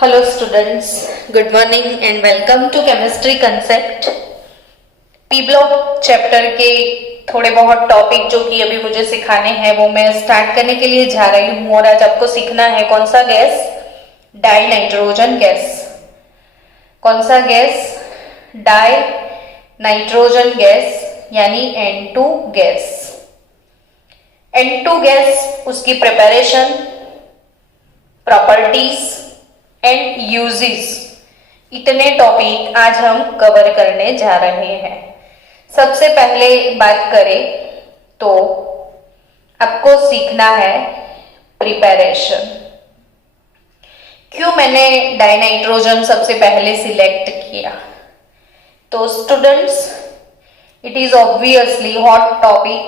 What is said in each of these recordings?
Hello students, good morning and welcome to chemistry concept। P block chapter के थोड़े बहुत topic जो कि अभी मुझे सिखाने हैं वो मैं स्टार्ट करने के लिए जा रही हूँ। और आज आपको सीखना है कौन सा गैस, डाई नाइट्रोजन गैस। कौन सा गैस, डाई नाइट्रोजन गैस यानी N2 गैस। N2 गैस, उसकी प्रिपरेशन, प्रॉपर्टीज एंड यूजेस, इतने टॉपिक आज हम कवर करने जा रहे हैं। सबसे पहले बात करें तो आपको सीखना है प्रिपरेशन। क्यों मैंने डाइनाइट्रोजन सबसे पहले सिलेक्ट किया? तो students, it is obviously hot topic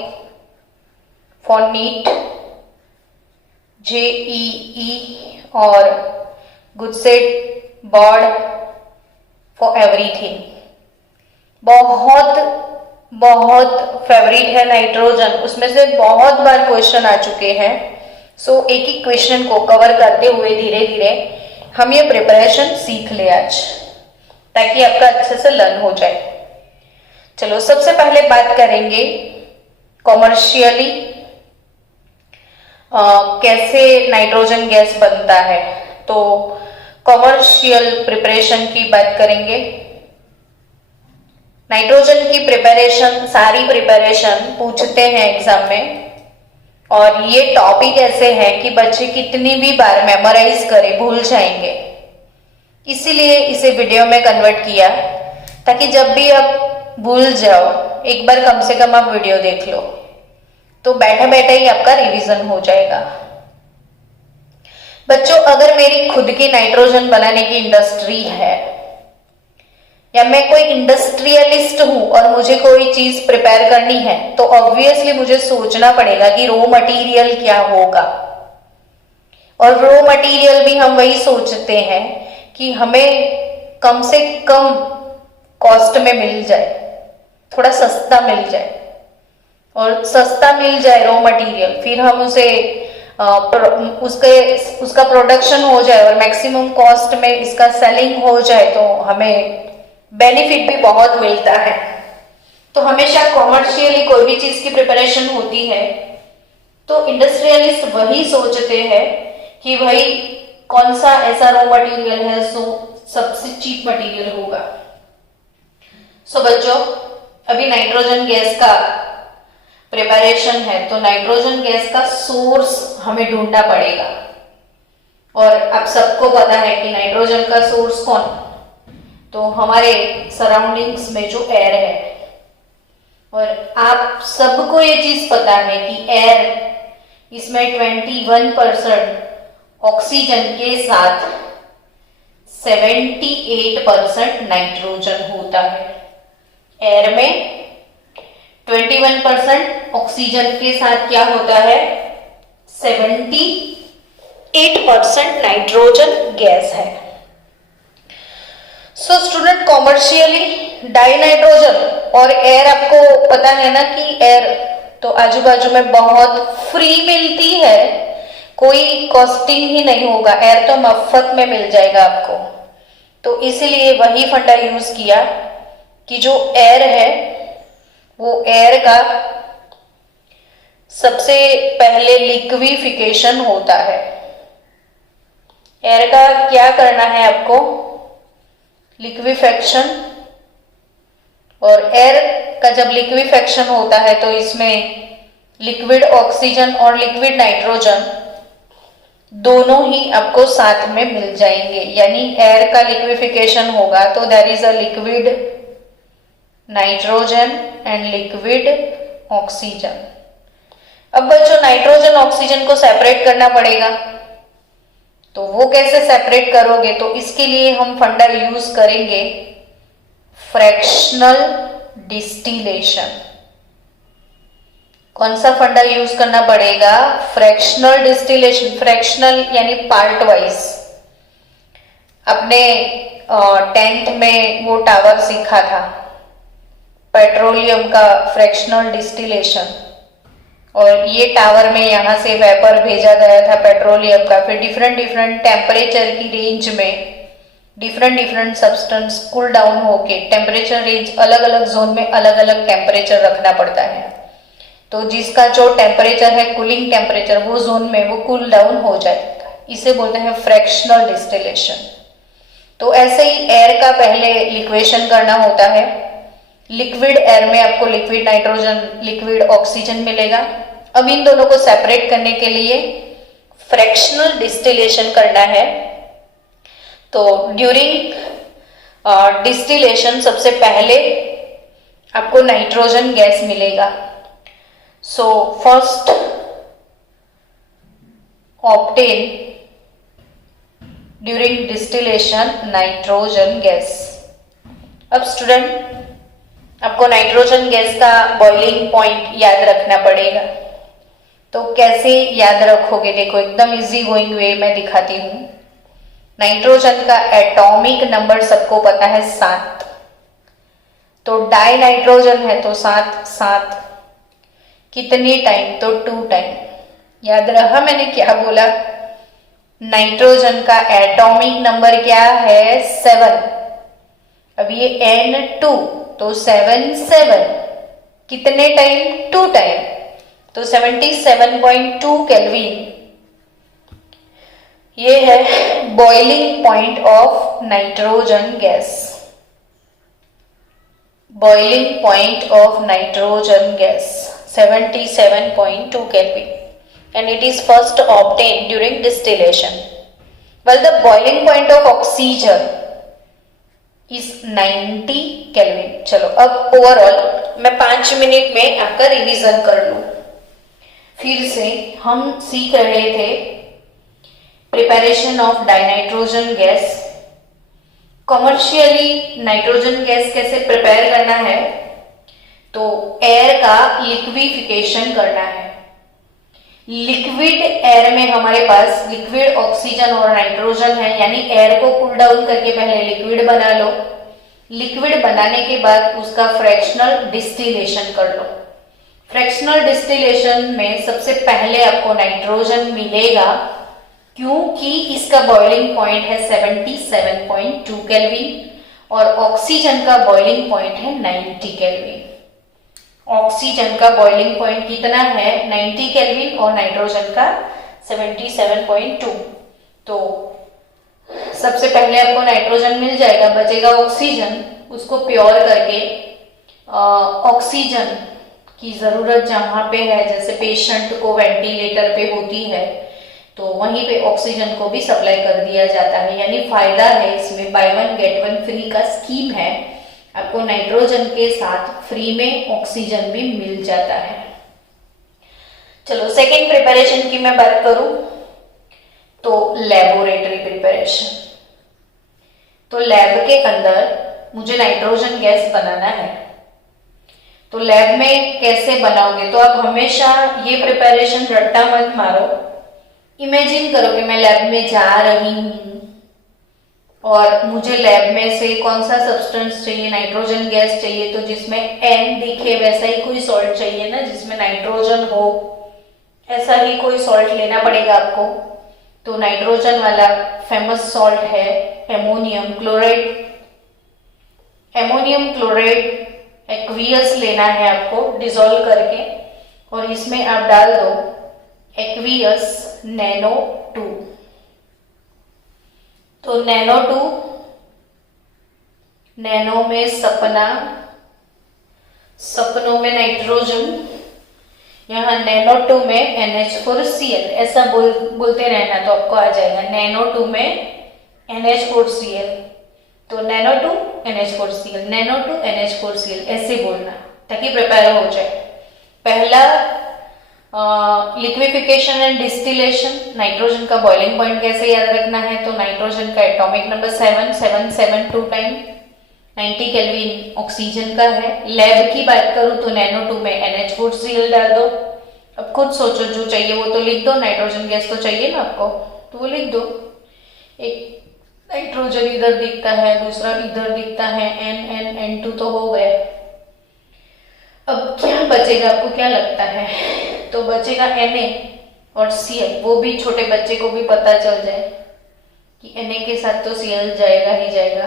for NEET, JEE और गुडसेट बोर्ड, फॉर एवरीथिंग। बहुत फेवरेट है नाइट्रोजन, उसमें से बहुत बार क्वेश्चन आ चुके हैं। सो एक एक क्वेश्चन को कवर करते हुए धीरे धीरे हम ये प्रिपरेशन सीख ले आज, ताकि आपका अच्छे से लर्न हो जाए। चलो सबसे पहले बात करेंगे कॉमर्शियली कैसे नाइट्रोजन गैस बनता है। तो कॉमर्शियल प्रिपरेशन की बात करेंगे। नाइट्रोजन की प्रिपरेशन, सारी प्रिपरेशन पूछते हैं एग्जाम में, और ये टॉपिक ऐसे है कि बच्चे कितनी भी बार मेमोराइज करें भूल जाएंगे। इसीलिए इसे वीडियो में कन्वर्ट किया, ताकि जब भी आप भूल जाओ एक बार कम से कम आप वीडियो देख लो, तो बैठे बैठे ही आपका रिवीजन हो जाएगा। बच्चों, अगर मेरी खुद की नाइट्रोजन बनाने की इंडस्ट्री है, या मैं कोई इंडस्ट्रियलिस्ट हूं और मुझे कोई चीज प्रिपेयर करनी है, तो ऑब्वियसली मुझे सोचना पड़ेगा कि रॉ मटेरियल क्या होगा। और रॉ मटेरियल भी हम वही सोचते हैं कि हमें कम से कम कॉस्ट में मिल जाए, थोड़ा सस्ता मिल जाए। और सस्ता मिल जाए रॉ मटेरियल, फिर हम उसे उसका प्रोडक्शन हो जाए और मैक्सिमम कॉस्ट में इसका सेलिंग हो जाए, तो हमें बेनिफिट भी बहुत मिलता है। तो हमेशा कॉमर्शियली कोई भी चीज की प्रिपरेशन होती है तो इंडस्ट्रियलिस्ट वही सोचते हैं कि भाई कौन सा ऐसा रॉ मटेरियल है जो सबसे चीप मटेरियल होगा। सो बच्चों, अभी नाइट्रोजन गैस का प्रिपरेशन है, तो नाइट्रोजन गैस का सोर्स हमें ढूंढना पड़ेगा। और आप सबको पता है कि नाइट्रोजन का सोर्स कौन, तो हमारे सराउंडिंग्स में जो एयर है। और आप सबको ये चीज पता है कि एयर, इसमें 21% ऑक्सीजन के साथ 78% नाइट्रोजन होता है। एयर में 21% ऑक्सीजन के साथ क्या होता है, 78% नाइट्रोजन गैस है। So student, commercially die nitrogen और एयर, आपको पता है ना कि एयर तो आजू बाजू में बहुत फ्री मिलती है, कोई कॉस्टिंग ही नहीं होगा, एयर तो मुफ्त में मिल जाएगा आपको। तो इसीलिए वही फंडा यूज किया कि जो एयर है वो एयर का सबसे पहले लिक्विफिकेशन होता है। एयर का क्या करना है आपको, लिक्विफेक्शन। और एयर का जब लिक्विफेक्शन होता है तो इसमें लिक्विड ऑक्सीजन और लिक्विड नाइट्रोजन दोनों ही आपको साथ में मिल जाएंगे। यानी एयर का लिक्विफिकेशन होगा तो there is a liquid nitrogen and liquid oxygen. अब बच्चों, नाइट्रोजन ऑक्सीजन को सेपरेट करना पड़ेगा, तो वो कैसे सेपरेट करोगे? तो इसके लिए हम फंडा यूज करेंगे फ्रैक्शनल डिस्टिलेशन। कौन सा फंडा यूज करना पड़ेगा? Fractional distillation. फ्रैक्शनल यानी पार्ट वाइज। अपने 10th में वो टावर सीखा था, पेट्रोलियम का फ्रैक्शनल डिस्टिलेशन। और ये टावर में यहाँ से वेपर भेजा गया था पेट्रोलियम का, फिर डिफरेंट डिफरेंट टेम्परेचर की रेंज में different different substance cool down होके टेम्परेचर रेंज अलग अलग जोन में अलग अलग टेम्परेचर रखना पड़ता है। तो जिसका जो टेम्परेचर है कूलिंग टेम्परेचर वो जोन में वो कूल डाउन हो जाएगा, इसे बोलते हैं फ्रैक्शनल डिस्टिलेशन। तो ऐसे ही एयर का पहले लिक्वेशन करना होता है। लिक्विड एयर में आपको लिक्विड नाइट्रोजन लिक्विड ऑक्सीजन मिलेगा। अब इन दोनों को सेपरेट करने के लिए फ्रैक्शनल डिस्टिलेशन करना है। तो ड्यूरिंग डिस्टिलेशन सबसे पहले आपको नाइट्रोजन गैस मिलेगा। So first obtain during distillation nitrogen gas. अब स्टूडेंट आपको नाइट्रोजन गैस का बॉइलिंग पॉइंट याद रखना पड़ेगा। तो कैसे याद रखोगे, देखो एकदम इजी गोइंग वे में दिखाती हूं। नाइट्रोजन का एटॉमिक नंबर सबको पता है 7। तो डाई नाइट्रोजन है तो 7 7 कितने टाइम, तो 2 टाइम। याद रहा मैंने क्या बोला? नाइट्रोजन का एटॉमिक नंबर क्या है? 7। अब ये N2 तो 7 7 कितने टाइम? 2 टाइम। तो 77.2 केल्विन ये है boiling point of nitrogen gas. Boiling point of nitrogen gas 77.2 Kelvin and it is first obtained during distillation, while the boiling point of oxygen is 90 Kelvin। चलो अब ओवरऑल मैं 5 minute में आपका revision कर लूं। फिर से हम सीख रहे थे preparation of dinitrogen gas. Commercially nitrogen gas कैसे प्रिपेयर करना है, तो एयर का लिक्विफिकेशन करना है। लिक्विड एयर में हमारे पास लिक्विड ऑक्सीजन और नाइट्रोजन है, यानी एयर को कूल डाउन करके पहले लिक्विड बना लो। लिक्विड बनाने के बाद उसका फ्रैक्शनल डिस्टिलेशन कर लो। फ्रैक्शनल डिस्टिलेशन में सबसे पहले आपको नाइट्रोजन मिलेगा, क्योंकि इसका बॉइलिंग पॉइंट है 77.2 केल्विन और ऑक्सीजन का बॉइलिंग पॉइंट है 90 केल्विन। ऑक्सीजन का बॉइलिंग पॉइंट कितना है? 90 केल्विन और नाइट्रोजन का 77.2। तो सबसे पहले आपको नाइट्रोजन मिल जाएगा, बचेगा ऑक्सीजन। उसको प्योर करके ऑक्सीजन की जरूरत जहां पे है, जैसे पेशेंट को वेंटिलेटर पे होती है तो वहीं पे ऑक्सीजन को भी सप्लाई कर दिया जाता है। यानी फायदा है इसमें, बाय 1 गेट 1 फ्री का स्कीम है। आपको नाइट्रोजन के साथ फ्री में ऑक्सीजन भी मिल जाता है। चलो सेकेंड प्रिपरेशन की मैं बात करूं तो लेबोरेटरी प्रिपरेशन। तो लैब के अंदर मुझे नाइट्रोजन गैस बनाना है। तो लैब में कैसे बनाओगे, तो आप हमेशा ये प्रिपरेशन रट्टा मत मारो। इमेजिन करो कि मैं लैब में जा रही हूं और मुझे लैब में से कौन सा सब्सटेंस चाहिए, नाइट्रोजन गैस चाहिए, तो जिसमें N दिखे वैसा ही कोई सॉल्ट चाहिए ना, जिसमें नाइट्रोजन हो, ऐसा ही कोई सॉल्ट लेना पड़ेगा आपको। तो नाइट्रोजन वाला फेमस सॉल्ट है ammonium chloride. Ammonium chloride aqueous लेना है आपको डिसॉल्व करके, और इसमें आप डाल दो एक्वियस नैनो 2। तो नैनो 2, नैनो में सपना, सपनों में नाइट्रोजन, यहाँ नैनो 2 में NH4Cl। ऐसा बोलते रहना तो आपको आ जाएगा। नैनो 2 में NH4Cl, तो नैनो 2 NH4Cl, नैनो 2 NH4Cl, ऐसे बोलना ताकि प्रिपेयर हो जाए। पहला लिक्विफिकेशन एंड डिस्टिलेशन। नाइट्रोजन का बॉइलिंग पॉइंट कैसे याद रखना है, तो नाइट्रोजन का atomic number 7 7 7 2 time 90 kelvin oxygen का है। लैब की बात करूं तो नैनो 2 में NH4Cl डाल दो। अब खुद सोचो, जो चाहिए वो तो लिख दो। नाइट्रोजन गैस तो चाहिए ना आपको, तो वो लिख दो। एक नाइट्रोजन इधर दिखता है, दूसरा इधर दिखता है, N2 तो हो गए। अब क्या बचेगा, आपको क्या लगता है? तो बचेगा Na और Cl। वो भी छोटे बच्चे को भी पता चल जाए कि Na के साथ तो Cl जाएगा ही जाएगा,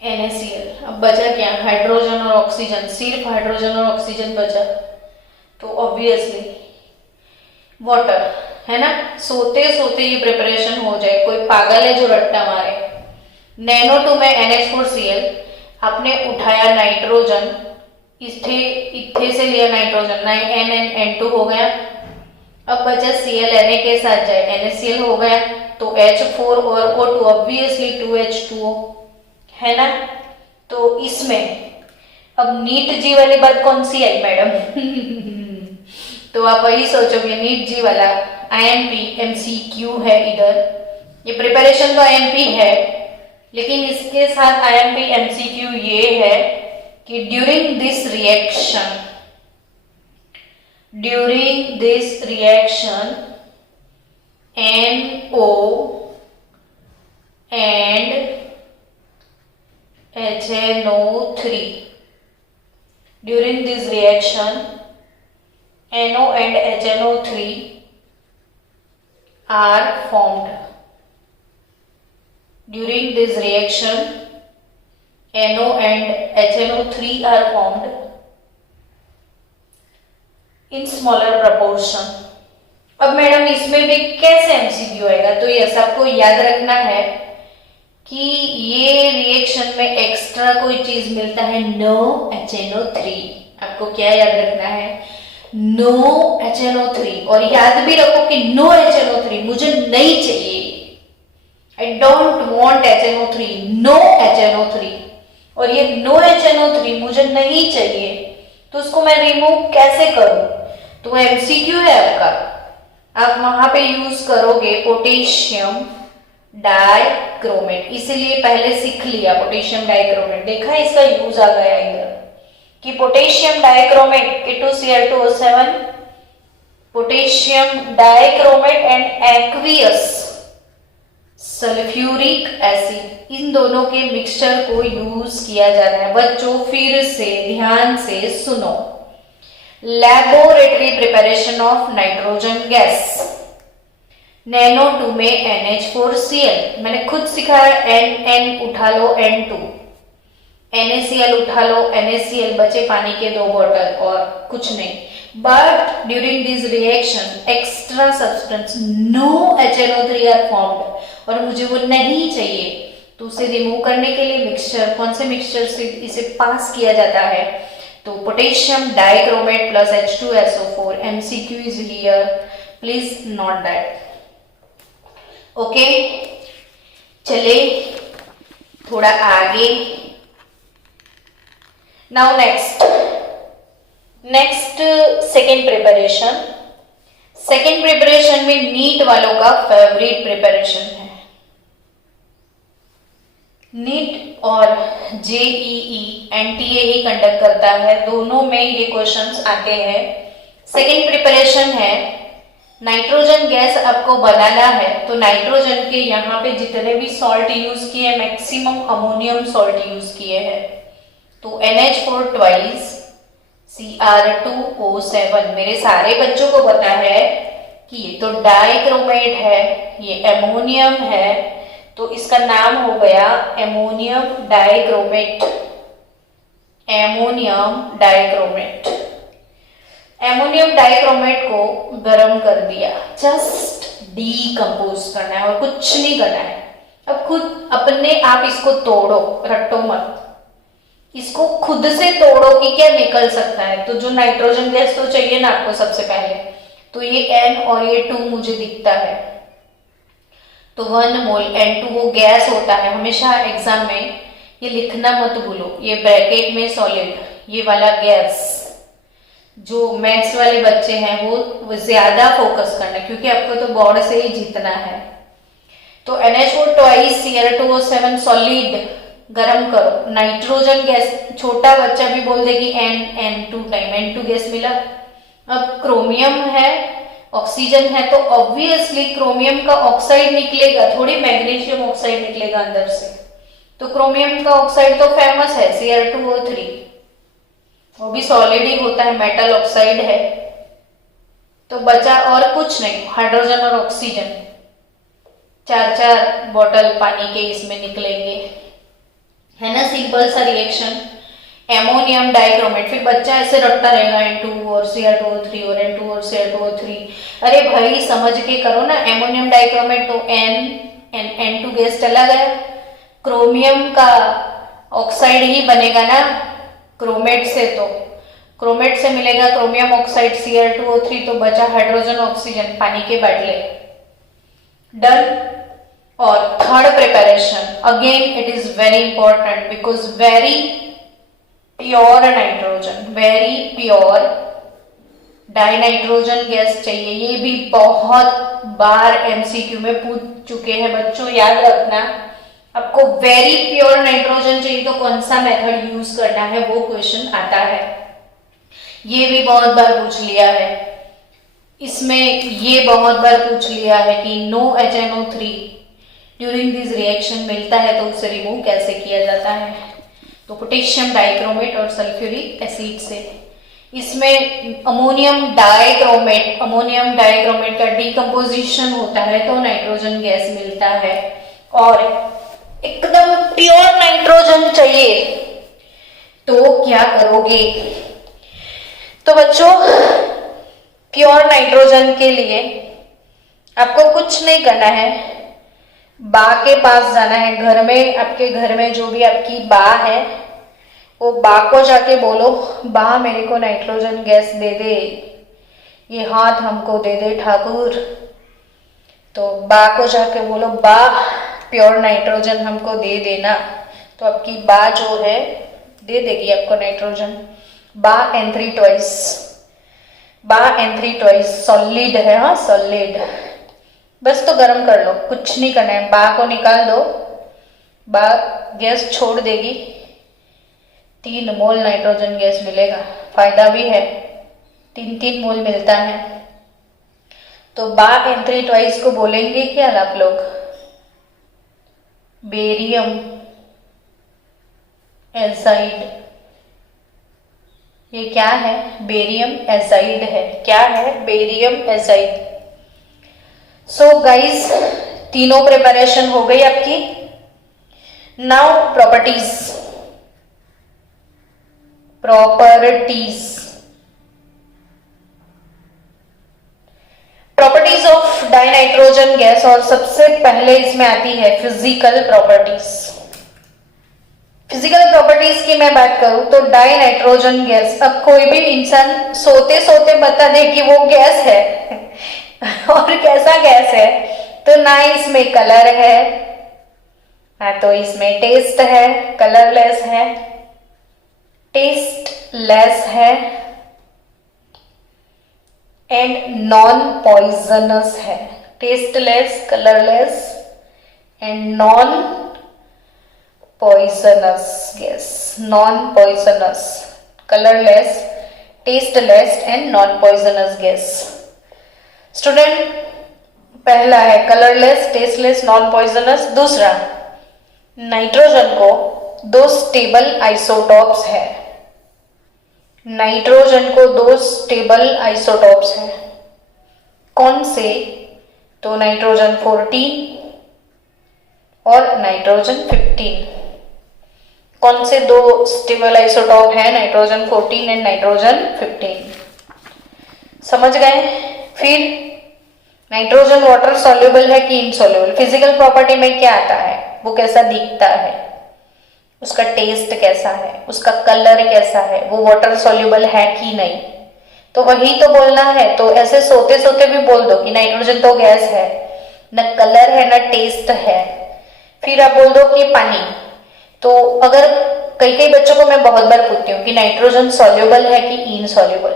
NaCl। अब बचा क्या, हाइड्रोजन और ऑक्सीजन, सिर्फ हाइड्रोजन और ऑक्सीजन बचा, तो ऑब्वियसली वाटर, है ना। सोते सोते ये प्रिपरेशन हो जाए, कोई पागल है जो रट्टा मारे। NaNO2 में NH4Cl, आपने उठाया नाइट्रोजन, इथे से लिया नाइट्रोजन, NN2 हो गया। अब बचा Cl, Na के साथ जाए, NaCl हो गया, तो H4 और O2, ऑब्वियसली 2H2O, है ना। तो इसमें अब नीट जी वाली बात कौन सी आई मैडम? तो आप वही सोचोगे, नीट जी वाला IMP MCQ है इधर, ये प्रिपरेशन तो IMP है, लेकिन इसके साथ IMP MCQ ये है कि during this reaction NO and HNO3, during this reaction NO and HNO3 are formed. During this reaction NO and HNO3 are formed in smaller proportion. अब मैडम इसमें भी कैसे MCQ आएगा? तो ये सबको याद रखना है कि ये रिएक्शन में एक्स्ट्रा कोई चीज मिलता है, नो HNO3। आपको क्या याद रखना है? No HNO3। और याद भी रखो कि नो HNO3 मुझे नहीं चाहिए, I don't want HNO3, no HNO3। और ये नो HNO3 मुझे नहीं चाहिए, तो उसको मैं रिमूव कैसे करूं? तो MCQ है आपका, आप वहां पे यूज करोगे पोटेशियम डाइक्रोमेट। इसीलिए पहले सीख लिया पोटेशियम डाइक्रोमेट, देखा इसका यूज आ गया इधर कि potassium dichromate K2Cl2O7, potassium dichromate and aqueous sulphuric acid, इन दोनों के मिक्सचर को यूज किया जा रहा है। बच्चों फिर से ध्यान से सुनो, laboratory preparation of nitrogen gas, NaNO2 में NH4Cl, मैंने खुद सिखाया, NN उठा लो N2, NaCl उठा लो NaCl, बचे पानी के 2 बॉटल और कुछ नहीं। But during this reaction extra substance no HNO3 are formed और मुझे वो नहीं चाहिए, तो उसे रिमूव करने के लिए मिक्सचर, कौन से मिक्सचर से इसे पास किया जाता है? तो potassium dichromate plus H2SO4। MCQ is here, please note that. Okay, चले थोड़ा आगे। नाउ नेक्स्ट सेकेंड प्रिपरेशन में नीट वालों का फेवरेट प्रिपरेशन है। नीट और JEE NTA ही कंडक्ट करता है, दोनों में ये क्वेश्चंस आते हैं। सेकेंड प्रिपरेशन है, नाइट्रोजन गैस आपको बनाना है, तो नाइट्रोजन के यहाँ पे जितने भी सॉल्ट यूज किए, मैक्सिमम अमोनियम सॉल्ट यूज किए हैं। तो NH4 ट्वाइस Cr2O7, मेरे सारे बच्चों को पता है कि ये तो डाइक्रोमेट है, ये अमोनियम है, तो इसका नाम हो गया अमोनियम डाइक्रोमेट। अमोनियम डाइक्रोमेट को गर्म कर दिया, जस्ट डीकंपोज करना है और कुछ नहीं करना है। अब खुद अपने आप इसको तोड़ो, रटो मत, इसको खुद से तोड़ो कि क्या निकल सकता है। तो जो नाइट्रोजन गैस तो चाहिए ना आपको सबसे पहले, तो ये N और ये 2 मुझे दिखता है, तो 1 मोल N2 वो गैस होता है। हमेशा एग्जाम में ये लिखना मत भूलो, ये ब्रैकेट में सॉलिड, ये वाला गैस। जो मैथ्स वाले बच्चे हैं वो ज्यादा फोकस करना, क्योंकि आपको तो बोर्ड से ही जीतना है। तो NH4 ट्वाइस Cl2O7 सॉलिड गरम करो। नाइट्रोजन गैस छोटा बच्चा भी बोल देगी N2 टाइम, N2 गैस मिला। अब क्रोमियम है, ऑक्सीजन है, तो ऑब्वियसली क्रोमियम का ऑक्साइड निकलेगा, थोड़ी मैग्नीशियम ऑक्साइड निकलेगा अंदर से। तो क्रोमियम का ऑक्साइड तो फेमस है Cr2O3, वो भी सॉलिड ही होता है, मेटल ऑक्साइड है। तो बचा और कुछ नहीं, हाइड्रोजन और ऑक्सीजन। 4 बॉटल पानी के इसमें निकलेंगे, है ना, सिंपल सा रिएक्शन। एमोनियम डाइक्रोमेट, फिर बच्चा ऐसे रटता रहेगा N2 और Cr2O3 और N2 और Cr2O3। अरे भाई समझ के करो ना, एमोनियम डाइक्रोमेट तो N2 गैस चला गया, क्रोमियम का ऑक्साइड ही बनेगा ना क्रोमेट से, तो क्रोमेट से मिलेगा क्रोमियम ऑक्साइड Cr2O3, तो बचा हाइड्रोजन ऑक्सीजन, पानी के बाटले। डन। और third preparation, again it is very important because very pure nitrogen, very pure dinitrogen gas चाहिए। ये भी बहुत बार एमसीक्यू में पूछ चुके हैं बच्चों, याद रखना। आपको वेरी प्योर नाइट्रोजन चाहिए तो कौन सा मेथड यूज करना है, वो क्वेश्चन आता है। ये भी बहुत बार पूछ लिया है। इसमें ये बहुत बार पूछ लिया है कि no HNO3 during this reaction मिलता है तो उसे रिमूव कैसे किया जाता है, तो पोटेशियम डाइक्रोमेट और सल्फ्यूरिक एसिड से। इसमें अमोनियम डाइक्रोमेट का डिकम्पोजिशन होता है तो नाइट्रोजन गैस मिलता है। और एकदम प्योर नाइट्रोजन चाहिए तो क्या करोगे, तो बच्चों प्योर नाइट्रोजन के लिए आपको कुछ नहीं करना है, बा के पास जाना है। घर में, आपके घर में जो भी आपकी बा है, वो बा को जाके बोलो, बा मेरे को नाइट्रोजन गैस दे दे, ये हाथ हमको दे दे ठाकुर। तो बा को जाके बोलो, बा प्योर नाइट्रोजन हमको दे देना, तो आपकी बा जो है दे देगी आपको नाइट्रोजन। बा N3 ट्वाइस, बा N3 ट्वाइस सॉलिड है, हाँ सॉलिड। बस तो गर्म कर लो, कुछ नहीं करना है, बा को निकाल दो, बा गैस छोड़ देगी, 3 मोल नाइट्रोजन गैस मिलेगा। फायदा भी है, 3 मोल मिलता है। तो बा N3 ट्वाइस को बोलेंगे क्या आप लोग, बेरियम एजाइड। ये क्या है, बेरियम एजाइड है। क्या है, बेरियम एजाइड। सो गाइस, तीनों प्रिपरेशन हो गई आपकी। Now properties of dinitrogen gas. और सबसे पहले इसमें आती है फिजिकल प्रॉपर्टीज। फिजिकल प्रॉपर्टीज की मैं बात करूं तो डाइनाइट्रोजन गैस, अब कोई भी इंसान सोते सोते बता दे कि वो गैस है और कैसा गैस है, तो ना इसमें कलर है, ना तो इसमें टेस्ट है, कलरलेस है, टेस्टलेस है एंड नॉन पॉइजनस है। Tasteless, colourless and non poisonous gas. Non poisonous, colourless, tasteless and non poisonous gas. Student, पहला है कलरलेस, टेस्टलेस, नॉन पॉइजनस। दूसरा, नाइट्रोजन को 2 स्टेबल आइसोटॉप्स है। नाइट्रोजन को 2 स्टेबल आइसोटॉप्स हैं। कौन से, तो नाइट्रोजन 14 और नाइट्रोजन 15। कौन से 2 स्टेबल आइसोटॉप है, नाइट्रोजन 14 एंड नाइट्रोजन 15। समझ गए। फिर नाइट्रोजन वाटर सॉल्युबल है कि इनसॉल्युबल। फिजिकल प्रॉपर्टी में क्या आता है, वो कैसा दिखता है, उसका टेस्ट कैसा है, उसका कलर कैसा है, वो वाटर सॉल्युबल है कि नहीं, तो वही तो बोलना है। तो ऐसे सोते सोते भी बोल दो कि नाइट्रोजन तो गैस है, न कलर है न टेस्ट है। फिर आप बोल दो कि पानी। तो अगर कई बच्चों को मैं बहुत बार पूछती हूँ कि नाइट्रोजन सॉल्युबल है कि इनसॉल्युबल,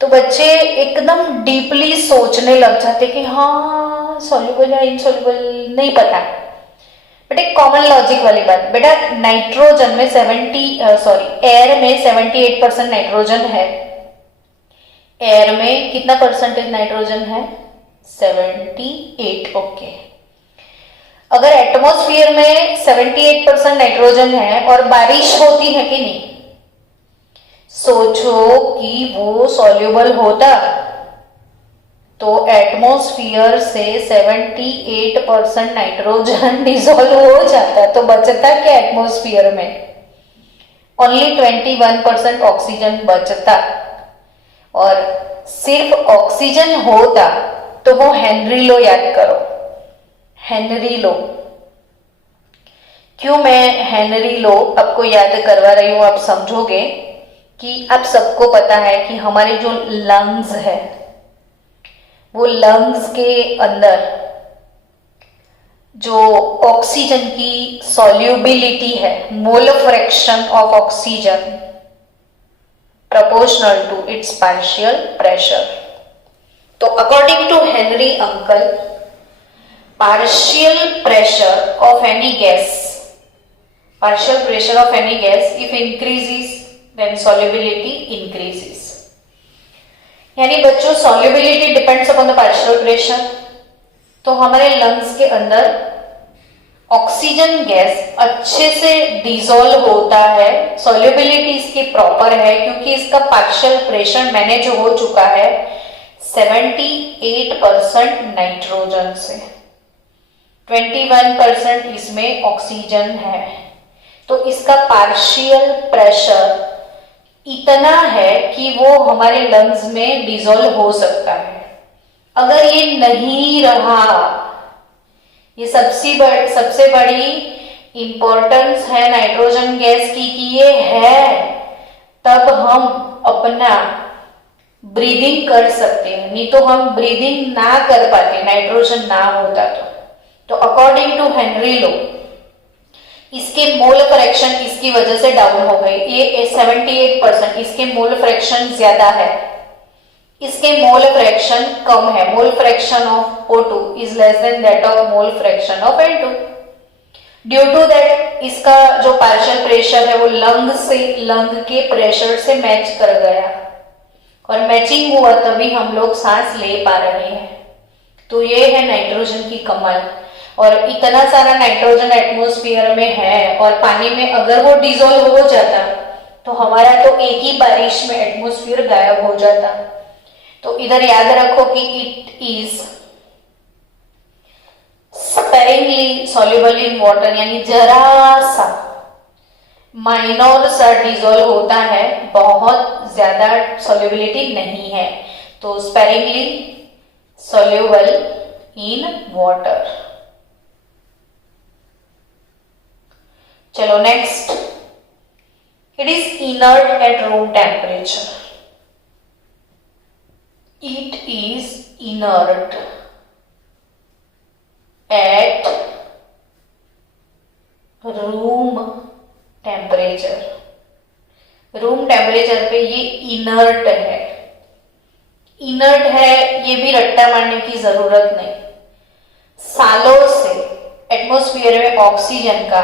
तो बच्चे एकदम डीपली सोचने लग जाते कि हाँ सॉल्युबल है इनसॉल्युबल, नहीं पता। बट एक कॉमन लॉजिक वाली बात, बेटा नाइट्रोजन में एयर में 78% नाइट्रोजन है। एयर में कितना परसेंटेज नाइट्रोजन है, 78। ओके, अगर एटमॉस्फेयर में 78% नाइट्रोजन है और बारिश होती है कि नहीं, सोचो कि वो सॉल्युबल होता तो एटमॉस्फेयर से 78% नाइट्रोजन डिसॉल्व हो जाता, तो बचता क्या एटमॉस्फेयर में? ओनली 21% ऑक्सीजन बचता। और सिर्फ ऑक्सीजन होता तो वो हेनरी लो याद करो, हेनरी लो। क्यों मैं हेनरी लो आपको याद करवा रही हूं, आप समझोगे कि आप सबको पता है कि हमारे जो लंग्स है, वो लंग्स के अंदर जो ऑक्सीजन की सॉल्युबिलिटी है, mole fraction of oxygen proportional to its partial pressure. तो according to Henry uncle, partial pressure of any gas if increases then solubility increases. यानी बच्चों solubility depends upon the partial pressure. तो हमारे lungs के अंदर oxygen gas अच्छे से dissolve होता है, सॉल्युबिलिटी इसकी प्रॉपर है क्योंकि इसका पार्शियल प्रेशर मैनेज हो चुका है 78% नाइट्रोजन से, 21% इसमें ऑक्सीजन है। तो इसका पार्शियल प्रेशर इतना है कि वो हमारे लंग्स में डिसॉल्व हो सकता है। अगर ये नहीं रहा, ये सबसे बड़ी इंपॉर्टेंस है नाइट्रोजन गैस की कि ये है, तब हम अपना ब्रीदिंग कर सकते हैं, नहीं तो हम ब्रीदिंग ना कर पाते नाइट्रोजन ना होता तो अकॉर्डिंग टू हेनरी लो इसके मोल फ्रैक्शन इसकी वजह से डाउन हो गए। ये 78%, इसके मोल फ्रैक्शन ज्यादा है, इसके मोल फ्रैक्शन कम है। Mole fraction of O2 is less than that of mole fraction of N2। Due to that इसका जो पार्शियल प्रेशर है वो लंग के प्रेशर से मैच कर गया और मैचिंग हुआ, तभी हम लोग सांस ले पा रहे हैं। तो ये है नाइट्रोजन की कमाल। और इतना सारा नाइट्रोजन एटमॉस्फेयर में है और पानी में अगर वो डिसॉल्व हो जाता तो हमारा तो एक ही बारिश में एटमॉस्फेयर गायब हो जाता। तो इधर याद रखो कि it is sparingly soluble in water, यानी जरा सा माइनर सा डिसॉल्व होता है, बहुत ज्यादा सॉल्युबिलिटी नहीं है। तो स्पेरिंगली सॉल्युबल इन वाटर। चलो next, it is inert at room temperature. It is inert at room temperature. Room temperature पे ये इनर्ट है। इनर्ट है ये भी रट्टा मारने की जरूरत नहीं। सालों से एटमॉस्फेयर में ऑक्सीजन का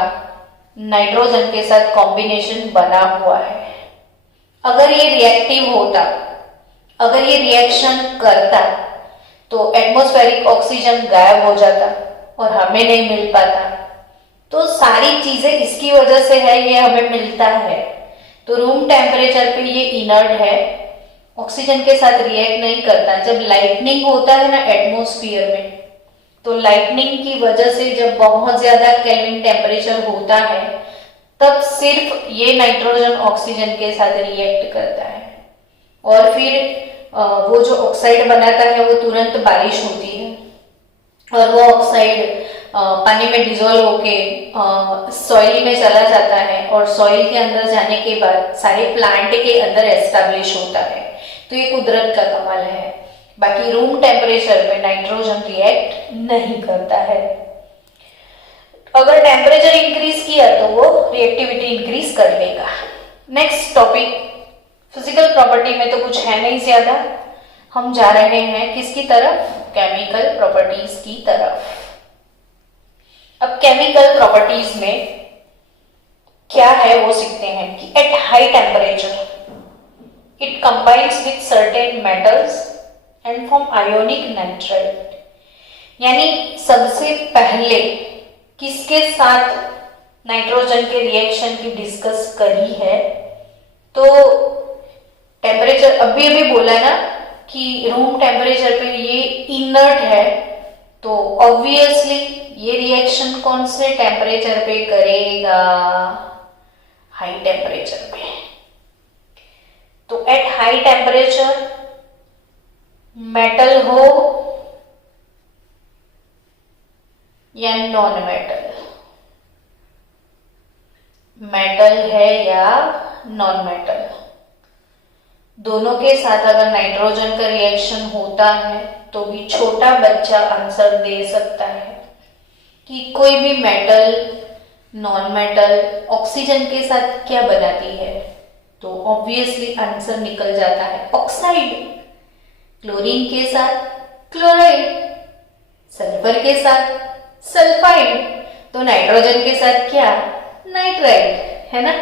नाइट्रोजन के साथ कॉम्बिनेशन बना हुआ है। अगर ये रिएक्टिव होता, अगर ये रिएक्शन करता तो एटमॉस्फेरिक ऑक्सीजन गायब हो जाता और हमें नहीं मिल पाता। तो सारी चीजें इसकी वजह से है, ये हमें मिलता है। तो रूम टेम्परेचर पे ये इनर्ट है, ऑक्सीजन के साथ रिएक्ट नहीं करता। जब लाइटनिंग होता है ना एटमॉस्फेयर में, तो लाइटनिंग की वजह से जब बहुत ज्यादा केल्विन टेम्परेचर होता है, तब सिर्फ ये नाइट्रोजन ऑक्सीजन के साथ रिएक्ट करता है और फिर वो जो ऑक्साइड बनाता है वो तुरंत बारिश होती है और वो ऑक्साइड पानी में डिसॉल्व होके सॉइल में चला जाता है और सॉइल के अंदर जाने के बाद सारे प्लांट के अंदर एस्टेब्लिश होता है। तो ये कुदरत का कमाल है। बाकी रूम टेम्परेचर पे नाइट्रोजन रिएक्ट नहीं करता है। अगर टेम्परेचर इंक्रीज किया तो वो रिएक्टिविटी इंक्रीज कर लेगा। नेक्स्ट टॉपिक, फिजिकल प्रॉपर्टी में तो कुछ है नहीं ज्यादा, हम जा रहे हैं किसकी तरफ? केमिकल प्रॉपर्टीज की तरफ। अब केमिकल प्रॉपर्टीज में क्या है वो सीखते हैं कि at high temperature it combines with certain metals and form ionic nitride. यानी सबसे पहले किसके साथ नाइट्रोजन के रिएक्शन की डिस्कस करी है, तो टेम्परेचर अभी अभी बोला ना कि रूम टेम्परेचर पे ये इनर्ट है, तो ऑब्वियसली ये रिएक्शन कौन से टेम्परेचर पे करेगा? हाई टेम्परेचर पे। तो एट हाई टेम्परेचर मेटल हो या नॉन मेटल, मेटल है या नॉन मेटल, दोनों के साथ अगर नाइट्रोजन का रिएक्शन होता है तो भी छोटा बच्चा आंसर दे सकता है कि कोई भी मेटल, नॉन मेटल ऑक्सीजन के साथ क्या बनाती है, तो ऑब्वियसली आंसर निकल जाता है ऑक्साइड। क्लोरीन के साथ क्लोराइड, सल्फर के साथ सल्फाइड, तो नाइट्रोजन के साथ क्या? नाइट्राइड, है ना।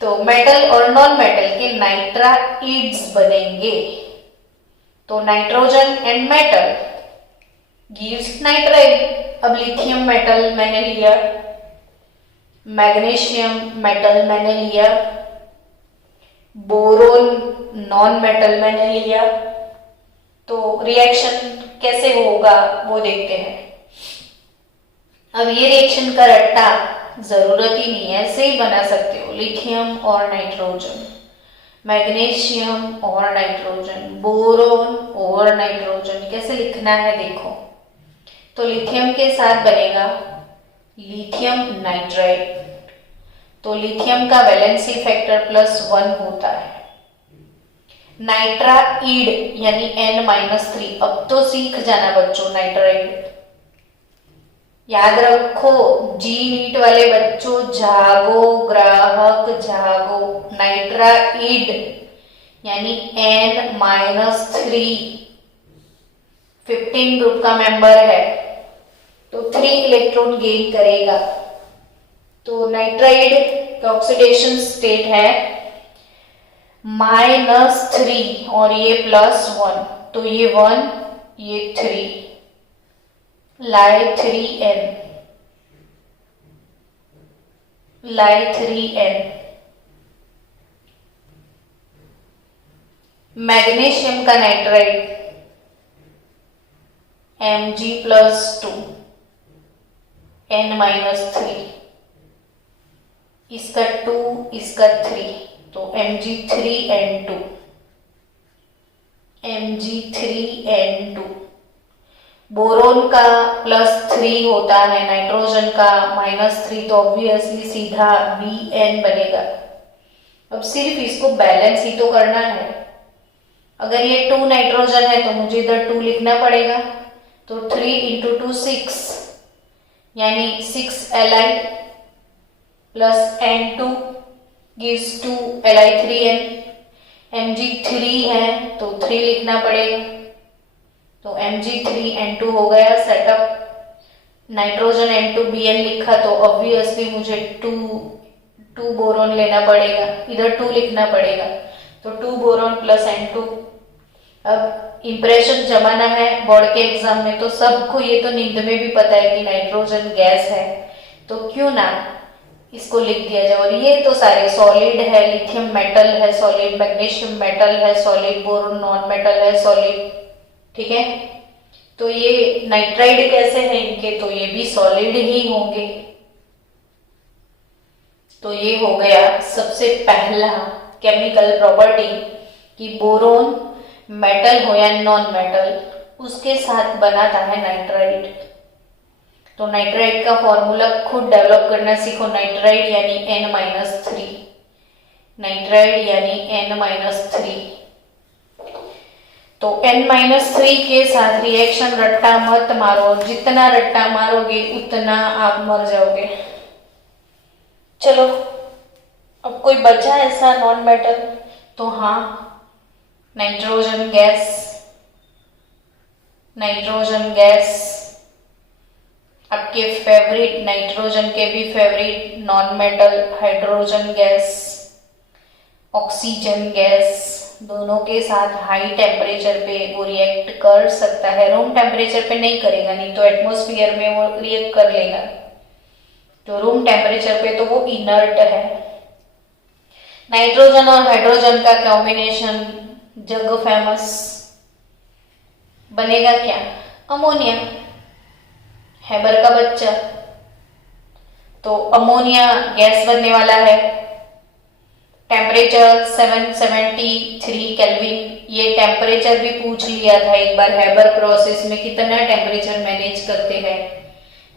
तो मेटल और नॉन मेटल के नाइट्राइड्स बनेंगे। तो nitrogen and metal gives nitride. अब लिथियम मेटल मैंने लिया, मैग्नीशियम मेटल मैंने लिया, बोरोन नॉन मेटल मैंने लिया, तो रिएक्शन कैसे होगा वो देखते हैं। अब ये रिएक्शन का रट्टा जरूरत ही नहीं है, ऐसे ही बना सकते हो, लिथियम और नाइट्रोजन, मैग्नीशियम और नाइट्रोजन, बोरोन और नाइट्रोजन। कैसे लिखना है देखो, तो लिथियम के साथ बनेगा लिथियम नाइट्राइड, तो लिथियम का वैलेंसी फैक्टर +1 होता है। नाइट्राइड यानी N-3, अब तो सीख जाना बच्चों नाइट्राइड, याद रखो। जी नीट वाले बच्चों जागो, ग्राहक जागो। नाइट्राइड यानी N-3 15 ग्रुप का मेंबर है, तो 3 इलेक्ट्रॉन गेन करेगा। तो नाइट्राइड का ऑक्सीडेशन स्टेट है -3 और ये +1, तो ये 1 ये 3, Li3n, Li3n। मैग्नीशियम का नाइट्राइड Mg+2 N-3, इसका 2 इसका 3, तो Mg3n2, Mg3n2। बोरोन का +3 होता है, नाइट्रोजन का -3, तो ऑब्वियसली सीधा Bn बनेगा। अब सिर्फ इसको बैलेंस ही तो करना है। अगर ये 2 नाइट्रोजन है तो मुझे इधर 2 लिखना पड़ेगा, तो 3 × 2 6, यानी 6Li + N2 gives 2 Li3n। Mg3 है तो 3 लिखना पड़ेगा, तो Mg3n2 हो गया सेटअप। नाइट्रोजन N2Bn लिखा तो ऑब्वियसली मुझे 2 बोरोन लेना पड़ेगा, इधर 2 लिखना पड़ेगा, तो 2 बोरोन + N2। अब इंप्रेशन जमाना है बोर्ड के एग्जाम में, तो सबको ये तो नींद में भी पता है कि नाइट्रोजन गैस है, तो क्यों ना इसको लिख दिया जाए। और ये तो सारे सॉलिड है, लिथियम मेटल है सॉलिड, मैग्नीशियम मेटल है सॉलिड, बोरोन नॉन मेटल है सॉलिड, ठीक है। तो ये नाइट्राइड कैसे है इनके, तो ये भी सॉलिड ही होंगे। तो ये हो गया सबसे पहला केमिकल प्रॉपर्टी कि बोरोन मेटल हो या नॉन मेटल उसके साथ बनाता है नाइट्राइड। तो नाइट्राइड का फॉर्मूला खुद डेवलप करना सीखो। नाइट्राइड यानी N-3, नाइट्राइड यानी N-3। तो N-3 के साथ रिएक्शन रट्टा मत मारो, जितना रट्टा मारोगे उतना आप मर जाओगे। चलो अब कोई बचा ऐसा नॉन मेटल, तो हाँ नाइट्रोजन गैस, नाइट्रोजन गैस आपके फेवरेट, नाइट्रोजन के भी favourite non metal hydrogen gas, oxygen gas, दोनों के साथ हाई टेम्परेचर पे वो रिएक्ट कर सकता है। रूम टेम्परेचर पे नहीं करेगा, नहीं तो एटमॉस्फेयर में वो रिएक्ट कर लेगा। तो रूम टेम्परेचर पे तो वो इनर्ट है। नाइट्रोजन और हाइड्रोजन का कॉम्बिनेशन जग फेमस बनेगा क्या? अमोनिया, हैबर का बच्चा। तो अमोनिया गैस बनने वाला है। टेम्परेचर 773 केल्विन, ये टेम्परेचर भी पूछ लिया था एक बार हैबर प्रोसेस में, कितना टेम्परेचर मैनेज करते हैं।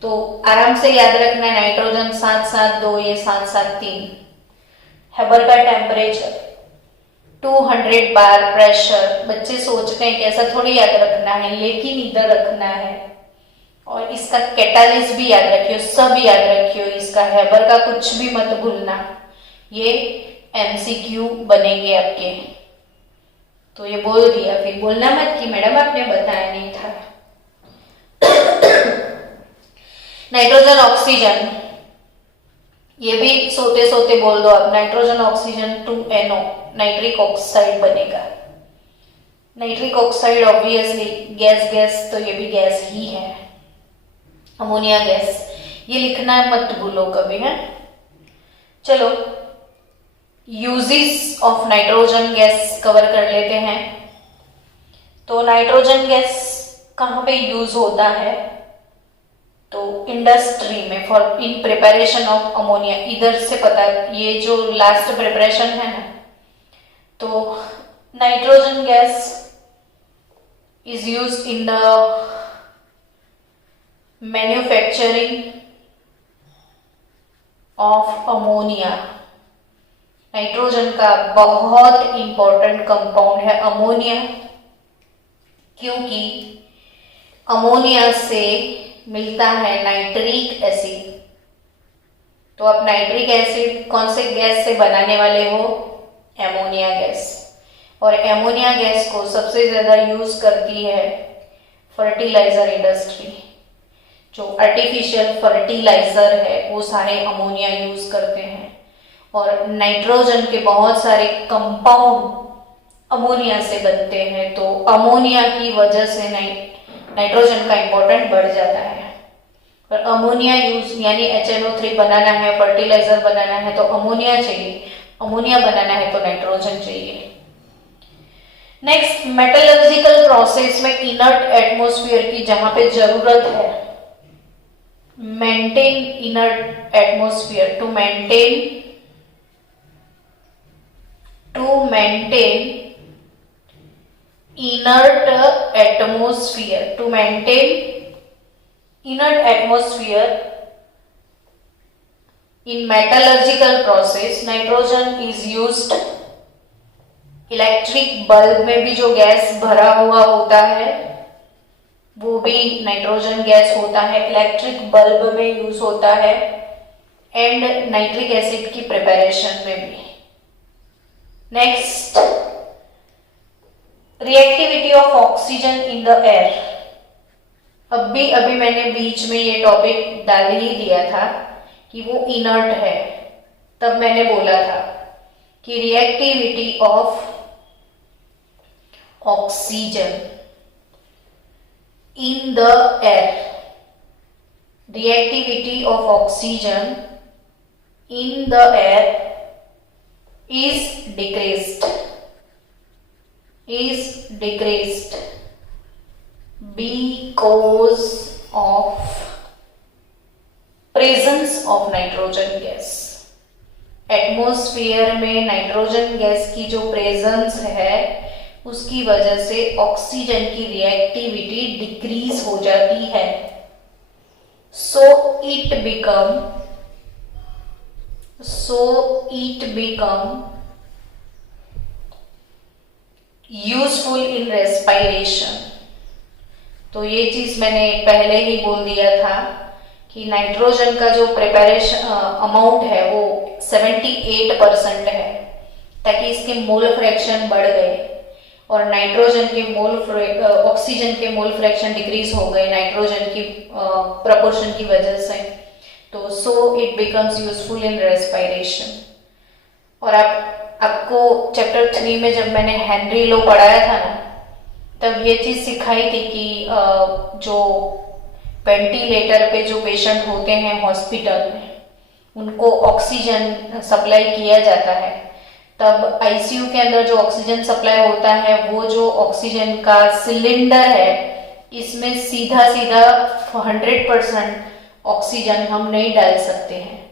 तो आराम से याद रखना, नाइट्रोजन 772, ये 773। हैबर का टेम्परेचर 200 बार प्रेशर। बच्चे सोचते हैं कि ऐसा थोड़ी याद रखना है, लेकिन इधर रखना है। और इसका कैटालिस्ट भी याद रखियो, सब याद रखियो इसका, हैबर का कुछ भी मत भूलना, ये एमसीक्यू बनेंगे आपके। तो ये बोल दिया, फिर बोलना मत कि मैडम आपने बताया नहीं था। नाइट्रोजन ऑक्सीजन, ये भी सोते सोते बोल दो आप, nitrogen oxygen 2NO, nitric oxide बनेगा। नाइट्रिक ऑक्साइड ऑब्वियसली गैस, तो ये भी गैस ही है, अमोनिया गैस। ये लिखना मत भूलो कभी, है। चलो uses of nitrogen gas cover कर लेते हैं। तो नाइट्रोजन गैस कहाँ पे यूज होता है? तो इंडस्ट्री में, for in preparation of ammonia. इधर से पता, ये जो लास्ट प्रिपरेशन है ना, तो nitrogen gas is use in the manufacturing of ammonia. Nitrogen का बहुत इंपॉर्टेंट कंपाउंड है अमोनिया, क्योंकि अमोनिया से मिलता है नाइट्रिक एसिड। तो आप नाइट्रिक एसिड कौन से गैस से बनाने वाले हो? Ammonia gas. और एमोनिया गैस को सबसे ज्यादा यूज करती है फर्टिलाइजर इंडस्ट्री। जो आर्टिफिशियल फर्टिलाइजर है वो सारे अमोनिया यूज करते हैं। और नाइट्रोजन के बहुत सारे कंपाउंड अमोनिया से बनते हैं। तो अमोनिया की वजह से नाइट्रोजन का इंपॉर्टेंट बढ़ जाता है। और अमोनिया यूज यानी HNO3 बनाना है, फर्टिलाइजर बनाना है तो अमोनिया चाहिए, अमोनिया बनाना है तो नाइट्रोजन चाहिए। नेक्स्ट, मेटलर्जिकल प्रोसेस में इनर्ट एटमॉस्फेयर की जहां पे जरूरत है, maintain inert atmosphere, to maintain inert atmosphere, to maintain inert atmosphere in metallurgical process nitrogen is used। Electric bulb में भी जो गैस भरा हुआ होता है वो भी नाइट्रोजन गैस होता है, इलेक्ट्रिक बल्ब में यूज होता है, एंड नाइट्रिक एसिड की प्रिपरेशन में भी। Next, reactivity of oxygen in the air. अभी मैंने बीच में ये टॉपिक डाल ही दिया था कि वो इनर्ट है, तब मैंने बोला था कि reactivity of oxygen in the air, reactivity of oxygen in the air is decreased because of presence of nitrogen gas। Atmosphere में नाइट्रोजन गैस की जो प्रेजेंस है उसकी वजह से ऑक्सीजन की रिएक्टिविटी डिक्रीज हो जाती है। so it become useful in respiration. तो ये चीज मैंने पहले ही बोल दिया था कि नाइट्रोजन का जो प्रिपरेशन अमाउंट है वो 78% है, ताकि इसके मोल फ्रैक्शन बढ़ गए और नाइट्रोजन के ऑक्सीजन के मोल फ्रैक्शन डिक्रीज हो गए नाइट्रोजन की प्रपोर्शन की वजह से। तो so it becomes useful in respiration. और आपको चैप्टर 3 में जब मैंने हेनरी लो पढ़ाया था ना, तब ये चीज सिखाई थी कि जो वेंटिलेटर पे जो पेशेंट होते हैं हॉस्पिटल में, उनको ऑक्सीजन सप्लाई किया जाता है तब आईसीयू के अंदर जो ऑक्सीजन सप्लाई होता है वो जो ऑक्सीजन का सिलेंडर है इसमें सीधा सीधा 100% ऑक्सीजन हम नहीं डाल सकते हैं।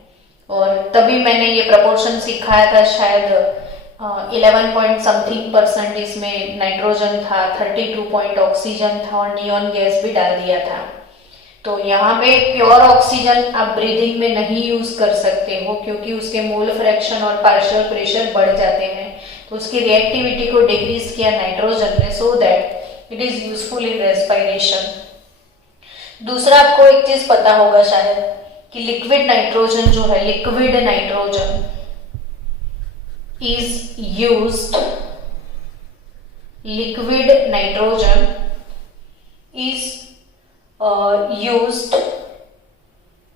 और तभी मैंने ये प्रपोर्शन सिखाया था, शायद 11 पॉइंट समथिंग % इसमें नाइट्रोजन था, 32 पॉइंट ऑक्सीजन था और नियॉन गैस भी डाल दिया था। तो यहाँ पे प्योर ऑक्सीजन आप ब्रीदिंग में नहीं यूज कर सकते हो क्योंकि उसके मोल फ्रैक्शन और पार्शियल प्रेशर बढ़ जाते हैं, तो उसकी रिएक्टिविटी को डिक्रीज किया नाइट्रोजन ने, so that it is useful in respiration. दूसरा, आपको एक चीज पता होगा शायद कि लिक्विड नाइट्रोजन जो है, liquid nitrogen is used, liquid nitrogen is used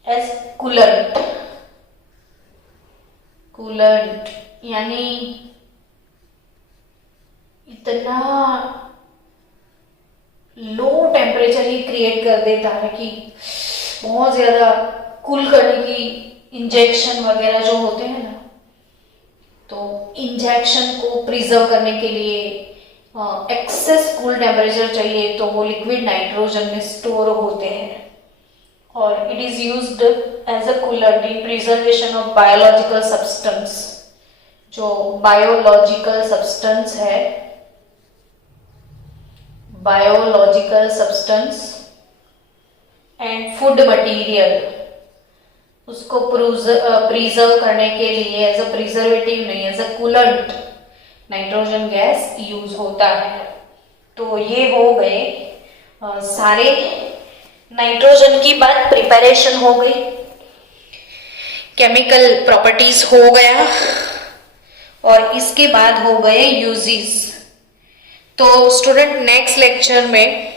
as coolant। Coolant यानी इतना लो टेम्परेचर ही क्रिएट कर देता है कि बहुत ज्यादा कूल करने की इंजेक्शन वगैरह जो होते हैं ना, तो इंजेक्शन को प्रिजर्व करने के लिए एक्सेस कूल टेम्परेचर चाहिए, तो वो लिक्विड नाइट्रोजन में स्टोर होते हैं और it is used as a coolant in preservation of biological substance. जो बायोलॉजिकल सब्सटेंस है, biological substance and food material, उसको प्रिजर्व करने के लिए एज अ प्रिजर्वेटिव नहीं, as a coolant nitrogen gas use होता है। तो ये हो गए सारे नाइट्रोजन की बात, प्रिपरेशन हो गई, केमिकल प्रॉपर्टीज हो गया और इसके बाद हो गए यूजेस। तो स्टूडेंट नेक्स्ट लेक्चर में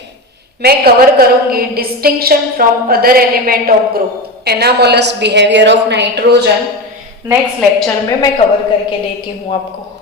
मैं कवर करूंगी distinction from other element of group, anomalous behaviour of nitrogen. Next lecture में मैं कवर करके देती हूँ आपको।